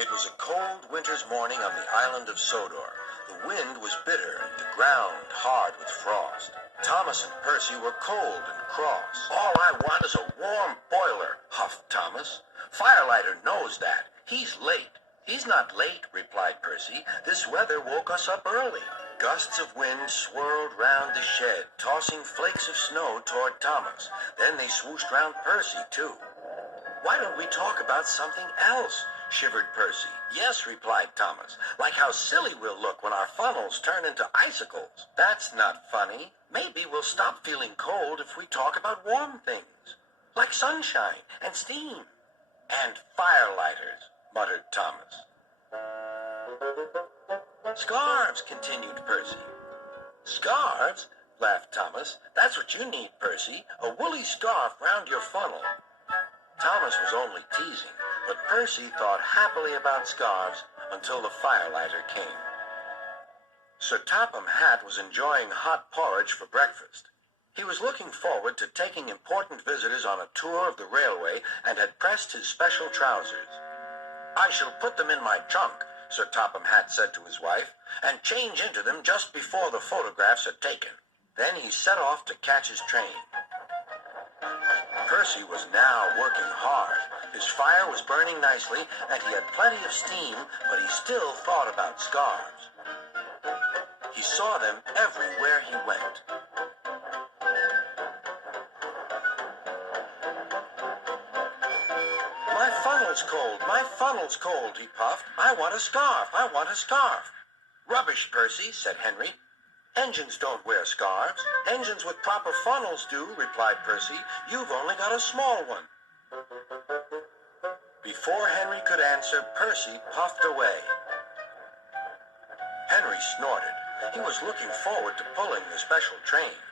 It was a cold winter's morning on the island of Sodor. The wind was bitter and the ground hard with frost. Thomas and Percy were cold and cross. "All I want is a warm boiler," huffed Thomas. "Firelighter knows that. He's late." "He's not late," replied Percy. "This weather woke us up early." Gusts of wind swirled round the shed, tossing flakes of snow toward Thomas. Then they swooshed round Percy, too. "Why don't we talk about something else?" shivered Percy. "Yes," replied Thomas, "like how silly we'll look when our funnels turn into icicles." "That's not funny. Maybe we'll stop feeling cold if we talk about warm things, like sunshine and steam and firelighters," muttered Thomas. "Scarves," continued Percy. "Scarves?" laughed Thomas. "That's what you need, Percy, a woolly scarf round your funnel." Thomas was only teasing, but Percy thought happily about scarves until the firelighter came. Sir Topham Hatt was enjoying hot porridge for breakfast. He was looking forward to taking important visitors on a tour of the railway and had pressed his special trousers. "I shall put them in my trunk," Sir Topham Hatt said to his wife, "and change into them just before the photographs are taken." Then he set off to catch his train. Percy was now working hard. His fire was burning nicely, and he had plenty of steam, but he still thought about scarves. He saw them everywhere he went. "My funnel's cold, my funnel's cold," he puffed. "I want a scarf, I want a scarf." "Rubbish, Percy," said Henry. "Engines don't wear scarves. Engines with proper funnels do," replied Percy. "You've only got a small one." Before Henry could answer, Percy puffed away. Henry snorted. He was looking forward to pulling the special train.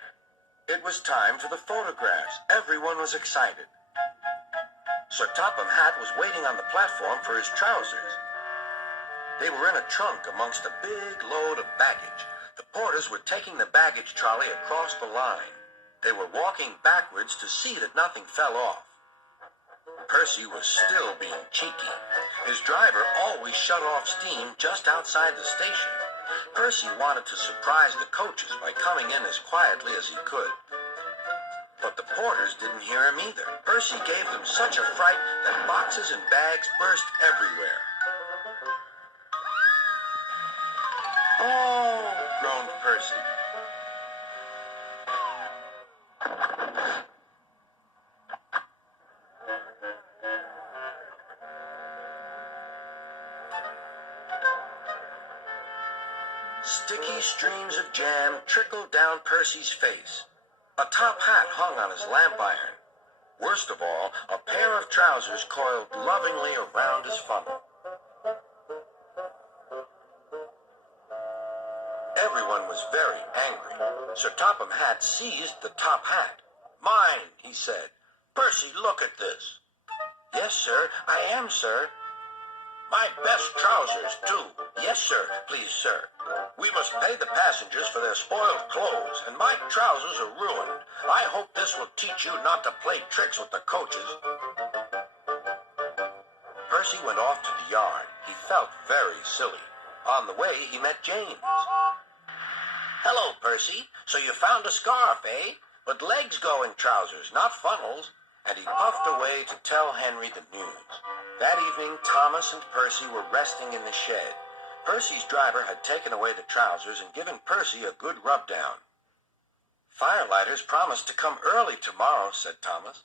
It was time for the photographs. Everyone was excited. Sir Topham Hatt was waiting on the platform for his trousers. They were in a trunk amongst a big load of baggage. The porters were taking the baggage trolley across the line. They were walking backwards to see that nothing fell off. Percy was still being cheeky. His driver always shut off steam just outside the station. Percy wanted to surprise the coaches by coming in as quietly as he could. But the porters didn't hear him either. Percy gave them such a fright that boxes and bags burst everywhere. "Oh," groaned Percy. Sticky streams of jam trickled down Percy's face. A top hat hung on his lamp iron. Worst of all, a pair of trousers coiled lovingly around his funnel. Everyone was very angry. Sir Topham Hatt seized the top hat. "Mine," he said. "Percy, look at this." "Yes, sir, I am, sir." "My best trousers, too." "Yes, sir, please, sir." "We must pay the passengers for their spoiled clothes, and my trousers are ruined. I hope this will teach you not to play tricks with the coaches." Percy went off to the yard. He felt very silly. On the way, he met James. "Hello, Percy. So you found a scarf, eh? But legs go in trousers, not funnels." And he puffed away to tell Henry the news. That evening, Thomas and Percy were resting in the shed. Percy's driver had taken away the trousers and given Percy a good rub-down. "Firelighters promised to come early tomorrow," said Thomas.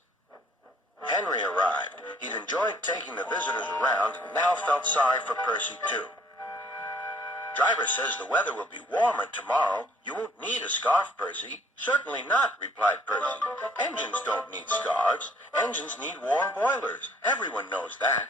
Henry arrived. He'd enjoyed taking the visitors around and now felt sorry for Percy, too. "Driver says the weather will be warmer tomorrow. You won't need a scarf, Percy." "Certainly not," replied Percy. "Engines don't need scarves. Engines need warm boilers. Everyone knows that."